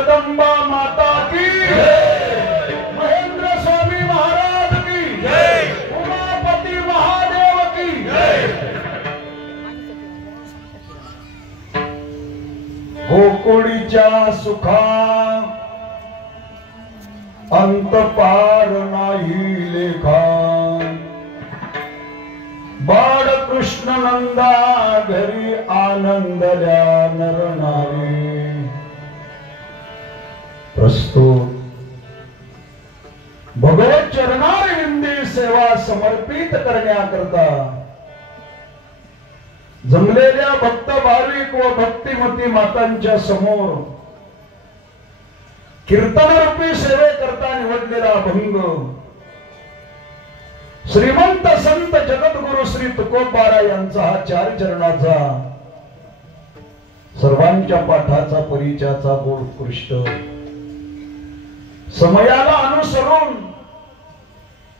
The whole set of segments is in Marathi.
जगदंबा माता की महेंद्र स्वामी महाराज की उमापति महादेव की गोकुळीच्या सुखा अंत पार नाही लेखा बाळ कृष्ण नंदा घरी आनंदल्या नरनारी प्रस्तुत भगवत चरणारविंदी सेवा समर्पित करण्याकरता जमलेल्या भक्त भाविक व भक्तिमती मातांच्या समोर कीर्तनरूपी सेवेकरता निवडलेला अभंग श्रीमंत संत जगद्गुरु श्री तुकोबाराय यांचा हा 4 चरणाचा सर्वांच्या पाठाचा परिचयाचा गोड उत्कृष्ट समयाला अनुसरून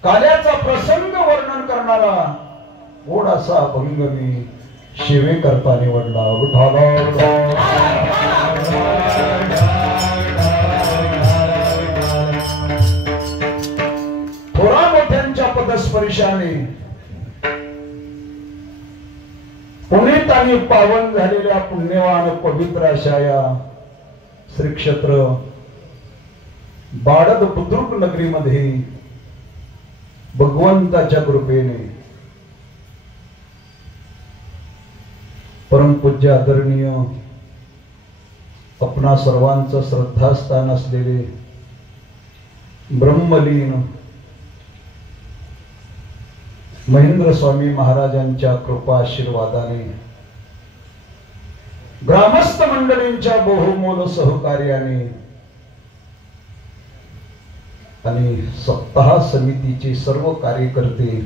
काल्याचा प्रसंग वर्णन करणारा गोड असा अभंग मी सेवेकरता निवडला. थोरा मोठ्यांच्या पदस्पर्शाने पुनीत आणि पावन झालेल्या पुण्यवान पवित्र अशा या श्री क्षेत्र बाळद बुद्रुक नगरीमध्ये भगवंताच्या कृपेने परमपूज्य आदरणीय आपणा सर्वांचं श्रद्धास्थान असलेले ब्रह्मलीन महेंद्र स्वामी महाराजांच्या कृपा आशीर्वादाने ग्रामस्थ मंडळींच्या बहुमोल सहकार्याने आणि सप्ताह समितीचे सर्व कार्यकर्ते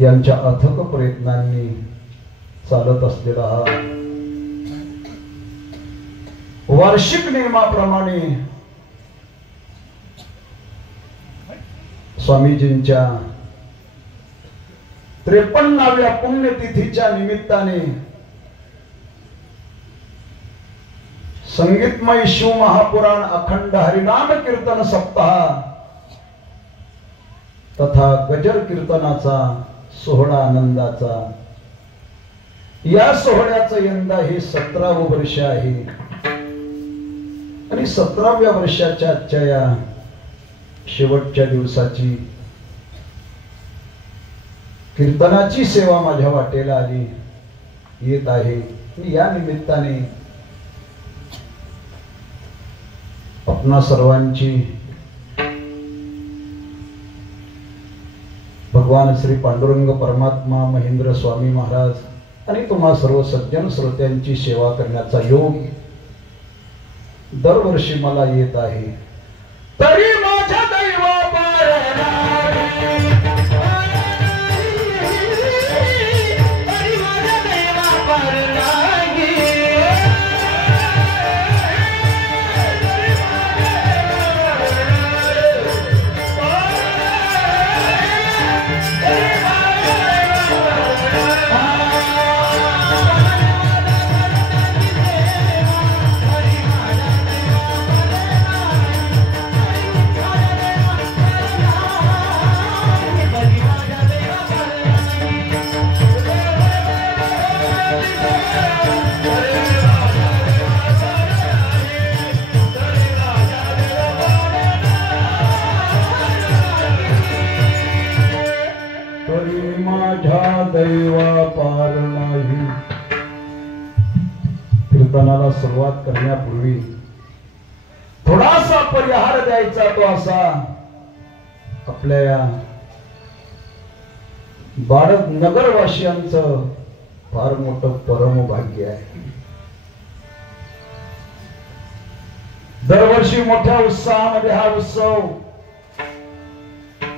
यांच्या अथक प्रयत्नांनी चालत असलेला हा वार्षिक नियमाप्रमाणे स्वामीजींच्या 53व्या पुण्यतिथीच्या निमित्ताने संगीतमय शिव महापुराण अखंड हरिनाम कीर्तन सप्ताह तथा गजर कीर्तनाचा सोहळा आनंदाचा या सोहळ्याचं यंदा हे 17वं वर्ष आहे आणि 17व्या वर्षाच्या आजच्या या शेवटच्या दिवसाची कीर्तनाची सेवा माझ्या वाटेला आली येत आहे. या निमित्ताने आपणा सर्वांची भगवान श्री पांडुरंग परमात्मा महेंद्र स्वामी महाराज आणि तुम्हा सर्व सज्जन श्रोत्यांची सेवा करण्याचा योग दरवर्षी मला येत आहे. तरी माझ्या दैवा कीर्तनाला सुरुवात करण्यापूर्वी थोडासा परिहार द्यायचा तो असा आपल्या या बाळद नगरवासियांचं फार मोठं परम भाग्य आहे. दरवर्षी मोठ्या उत्साहामध्ये हा उत्सव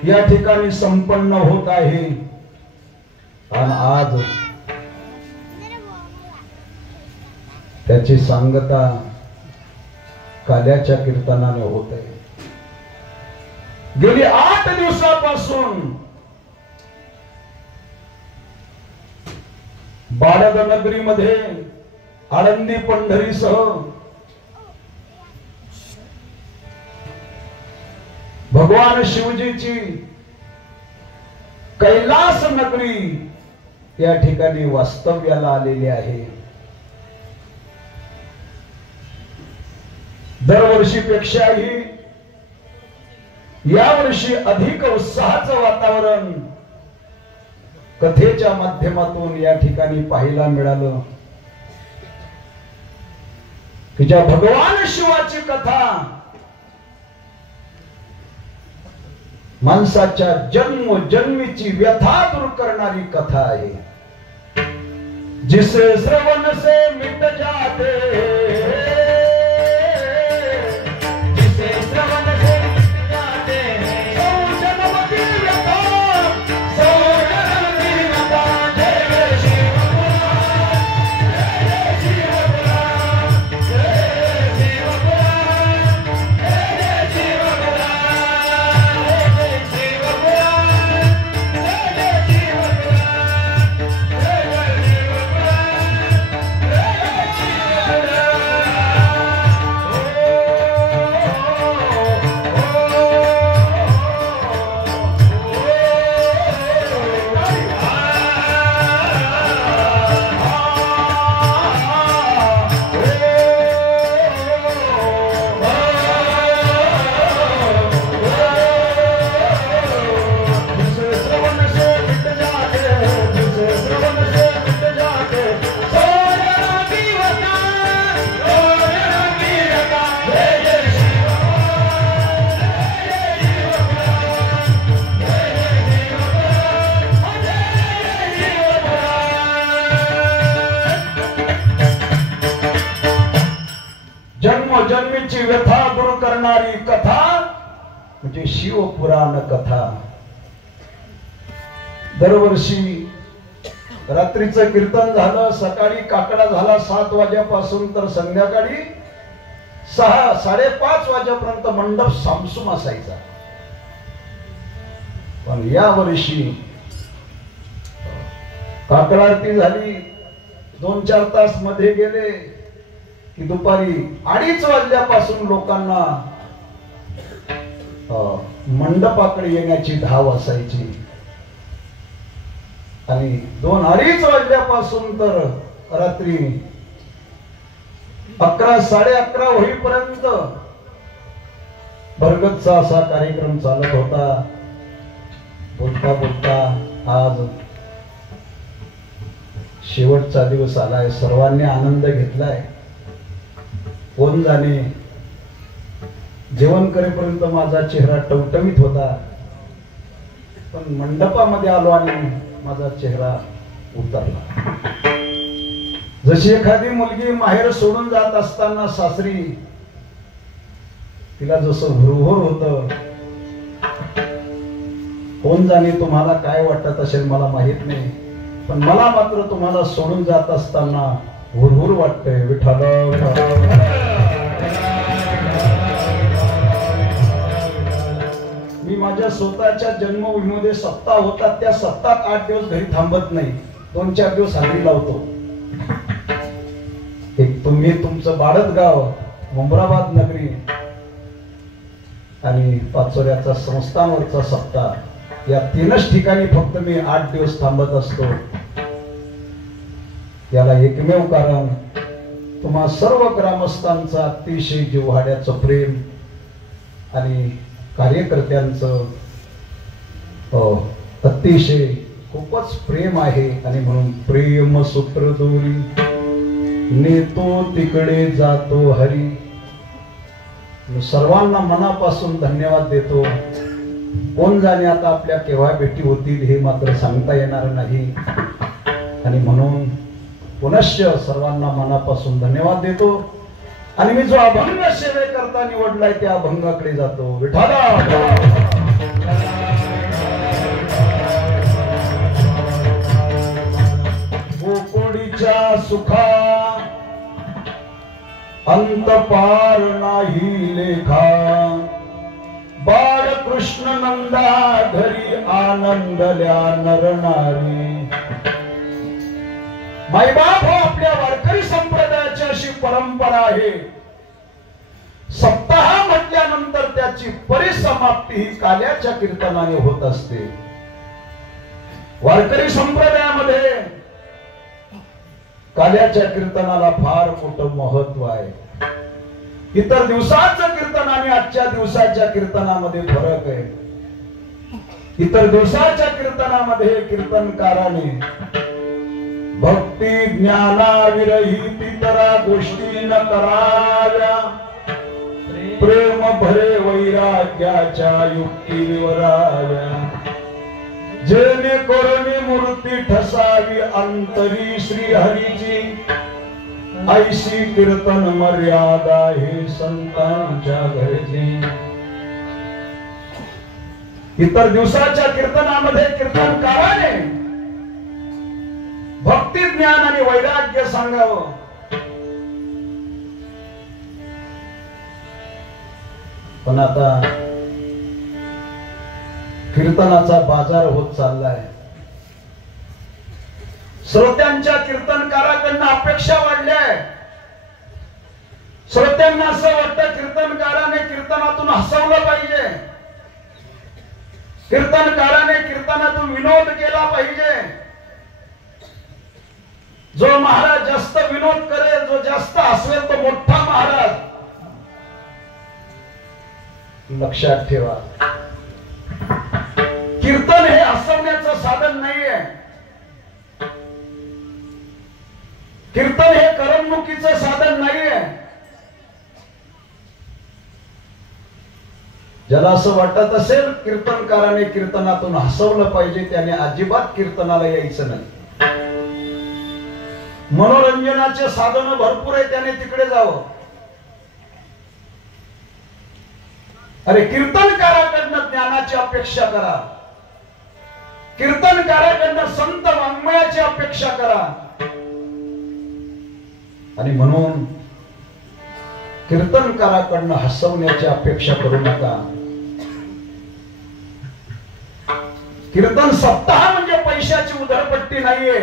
या ठिकाणी संपन्न होत आहे आणि आज त्याची सांगता काल्याच्या कीर्तनाने होत आहे. गेली 8 दिवसापासून बाळद नगरीमध्ये आळंदी पंढरीसह भगवान शिवजीची कैलास नगरी या ठिकाणी वास्तव्याला आलेली आहे. दरवर्षीपेक्षाही यावर्षी अधिक उत्साहाचं वातावरण कथेच्या माध्यमातून या ठिकाणी पाहायला मिळालं की ज्या भगवान शिवाची कथा माणसाच्या जन्मजन्मीची व्यथा दूर करणारी कथा आहे. जिसे श्रवण से मिट जाते, जिसे श्रवण से मिट जाते सौ जन्म की व्यथा, सौ जन्म की व्यथा. जय शिव पुराण, जय शिव पुराण, जय शिव पुराण, जय शिव जन्मजन्मीची व्यथा दूर करणारी कथा म्हणजे शिवपुराण कथा. दरवर्षी रात्रीचं कीर्तन झालं, सकाळी काकडा झाला 7 वाजेपासून तर संध्याकाळी 6-5:30 वाजेपर्यंत मंडप सामसूम असायचा. पण या वर्षी काकडा आरती झाली, 2-4 तास मध्ये गेले की दुपारी 2:30 वाजल्यापासून लोकांना मंडपाकडे येण्याची धाव असायची आणि 2-2:30 वाजल्यापासून तर रात्री 11-11:30 होईपर्यंत भरगतचा असा कार्यक्रम चालत होता. बोलता बोलता आज शेवटचा दिवस आलाय, सर्वांनी आनंद घेतलाय. कोण जाणे जेवण करेपर्यंत माझा चेहरा टवटवीत होता, पण मंडपामध्ये आलो आणि माझा चेहरा उतरला. जशी एखादी मुलगी माहेर सोडून जात असताना सासरी तिला जसं हुरहुर होत, कोण जाणे तुम्हाला काय वाटत असेल मला माहित नाही, पण मला मात्र तुम्हाला सोडून जात असताना हुरहुर वाटतंय. विठ्ठल मी माझ्या स्वतःच्या जन्मभूमीमध्ये सप्ताह होतात, त्या सप्ताहात 8 दिवस घरी थांबत नाही, 2-4 दिवस हजेरी लावतो. एक तुम्ही तुमचं बाळतगाव, मुंब्राबाद नगरी आणि पाचोऱ्याचा संस्थानवरचा सप्ताह, या 3च ठिकाणी फक्त मी 8 दिवस थांबत असतो. याला एकमेव कारण तुम्हा सर्व ग्रामस्थांचं अतिशय जिव्हाळ्याचं प्रेम आणि कार्यकर्त्यांचं अतिशय खूपच प्रेम आहे. आणि म्हणून प्रेम सूत्र दोरी नेतो तिकडे जातो हरी. सर्वांना मनापासून धन्यवाद देतो. कोण जाणे आता आपल्या केव्हा भेटी होतील हे मात्र सांगता येणार नाही, आणि म्हणून पुनश्च सर्वांना मनापासून धन्यवाद देतो. आणि मी जो अभंग सेवेकरता निवडलाय त्या अभंगाकडे जातो. विठ्ठला गोकुळीच्या सुखा अंत पार नाही लेखा, बाळ कृष्ण नंदा घरी आनंदल्या नरनारी. मायबाप हो आपल्या वारकरी संप्रदायाची अशी परंपरा आहे. सप्ताह म्हटल्यानंतर कालानंतर त्याची परिसमाप्ती ही काल्याच्या कीर्तनाने होत असते. वारकरी संप्रदायामध्ये काल्याच्या कीर्तनाला फार मोठं महत्व आहे. इतर दिवसाचं कीर्तन आणि आजच्या दिवसाच्या कीर्तनामध्ये फरक आहे. इतर दिवसाच्या कीर्तनामध्ये कीर्तनकाराने भक्ती ज्ञानाविरहित इतरा गोष्टी न कराव्या, प्रेम भरे वैराग्याच्या युक्ती विवराव्या, जेणे करुणी मूर्ती ठसावी अंतरी श्री हरीची, ऐशी कीर्तन मर्यादा हे संतांच्या घरची. इतर दिवसाच्या कीर्तनामध्ये कीर्तनकाराने भक्ती ज्ञान आणि वैराग्य सांगावं. पण आता कीर्तनाचा बाजार होत चाललाय. श्रोत्यांच्या कीर्तनकाराकडनं अपेक्षा वाढल्या. श्रोत्यांना असं वाटतं कीर्तनकाराने कीर्तनातून हसवलं पाहिजे, कीर्तनकाराने कीर्तनातून विनोद केला पाहिजे. जो महाराज जास्त विनोद करेल, जो जास्त हसवेल तो मोठा महाराज. लक्षात ठेवा, कीर्तन हे हसवण्याचं साधन नाहीये. कीर्तन हे करमणुकीचं साधन नाहीये. ज्याला असं वाटत असेल कीर्तनकाराने कीर्तनातून हसवलं पाहिजे, त्याने अजिबात कीर्तनाला यायचं नाही. मनोरंजनाचे साधन भरपूर आहे, त्याने तिकडे जावं. अरे कीर्तनकाराकडनं ज्ञानाची अपेक्षा करा, कीर्तनकाराकडनं संत वाङ्मयाची अपेक्षा करा. आणि म्हणून कीर्तनकाराकडनं हसवण्याची अपेक्षा करू नका. कीर्तन सप्ताह म्हणजे पैशाची उधळपट्टी नाहीये.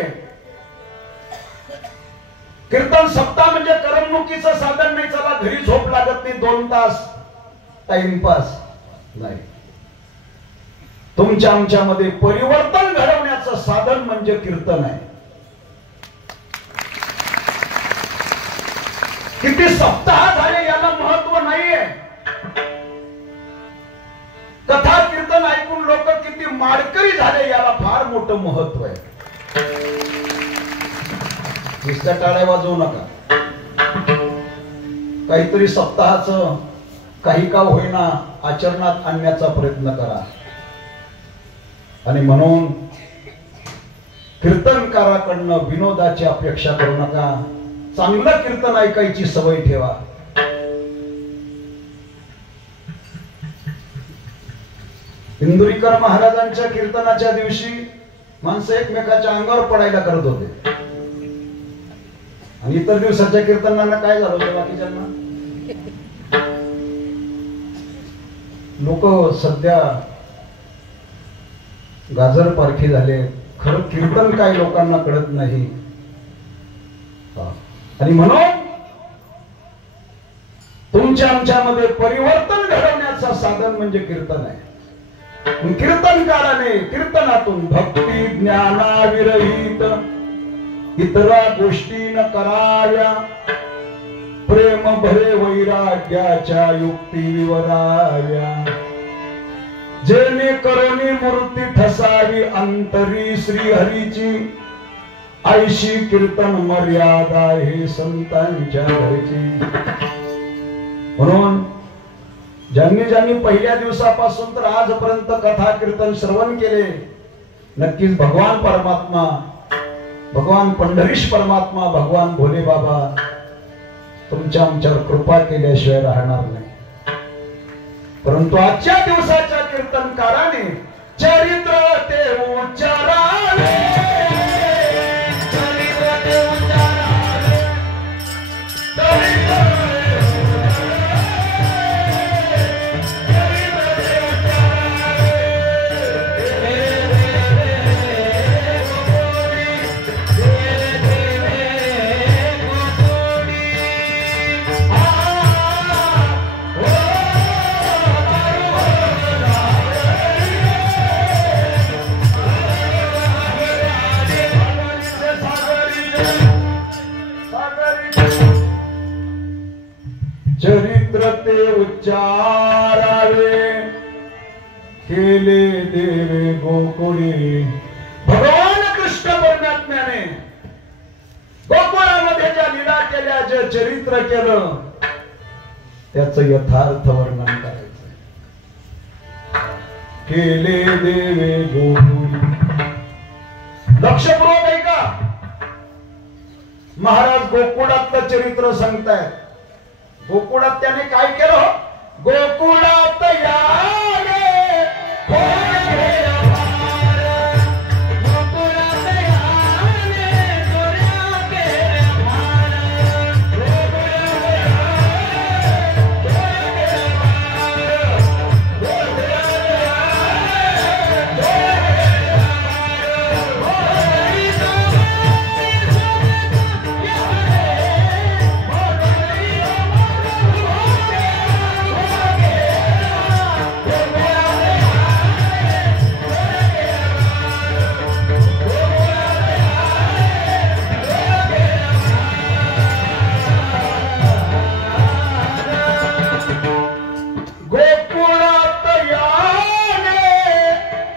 कीर्तन सप्ताह म्हणजे करमणुकीचं साधन नाही. चला घरी झोप लागत नाही, 2 तास टाइमपास नाही. तुमच्या आमच्यामध्ये परिवर्तन घडवण्याचं साधन म्हणजे कीर्तन आहे. किती सप्ताह झाले याला महत्व नाहीये. कथा कीर्तन ऐकून लोक किती माडकरी झाले याला फार मोठं महत्व आहे. नुसत्या टाळ्या वाजवू नका. काहीतरी सप्ताहाचं काही का होईना आचरणात आणण्याचा प्रयत्न करा. आणि म्हणून कीर्तनकाराकडनं विनोदाची अपेक्षा करू नका. चांगलं कीर्तन ऐकायची सवय ठेवा. इंदुरीकर महाराजांच्या कीर्तनाच्या दिवशी माणसं एकमेकाच्या अंगावर पडायला करत होते. आणि इतर दिवसाच्या कीर्तनांना काय झालं होतं बाकीच्यांना? लोक सध्या गाजर पारखी झाले. खरं कीर्तन काय लोकांना कळत नाही. आणि म्हणून तुमच्या आमच्यामध्ये परिवर्तन घडवण्याचं साधन म्हणजे कीर्तन आहे. कीर्तनकाराने कीर्तनातून भक्ती ज्ञानाविरहित इतरा गोष्टी न कराव्या, प्रेम भरे वैराग्याच्या युक्ती विवराव्या, जेणे करुणी मूर्ती ठसावी अंतरी श्री हरीची, ऐशी कीर्तन मर्यादा हे संतांच्या घरची. म्हणून ज्यांनी ज्यांनी पहिल्या दिवसापासून तर आजपर्यंत कथा कीर्तन श्रवण केले, नक्कीच भगवान परमात्मा, भगवान पंढरीश परमात्मा, भगवान भोले बाबा तुमच्या आमच्यावर कृपा केल्याशिवाय राहणार नाही. परंतु आजच्या दिवसाच्या कीर्तनकाराने चरित्र ते उच्चारावे, चरित्र ते उच्चारावे केले देवे गोकुळी। भगवान कृष्ण परमात्म्याने गोकुळामध्ये ज्या लीला केल्या, जे चरित्र केलं, त्याचं यथार्थ वर्णन करायचं। केले देवे गोकुळी। लक्षपूर्वक आहे का? महाराज गोकुळातलं चरित्र सांगतायत। गोकुळात त्याने काय केलं? गोकुळात या रे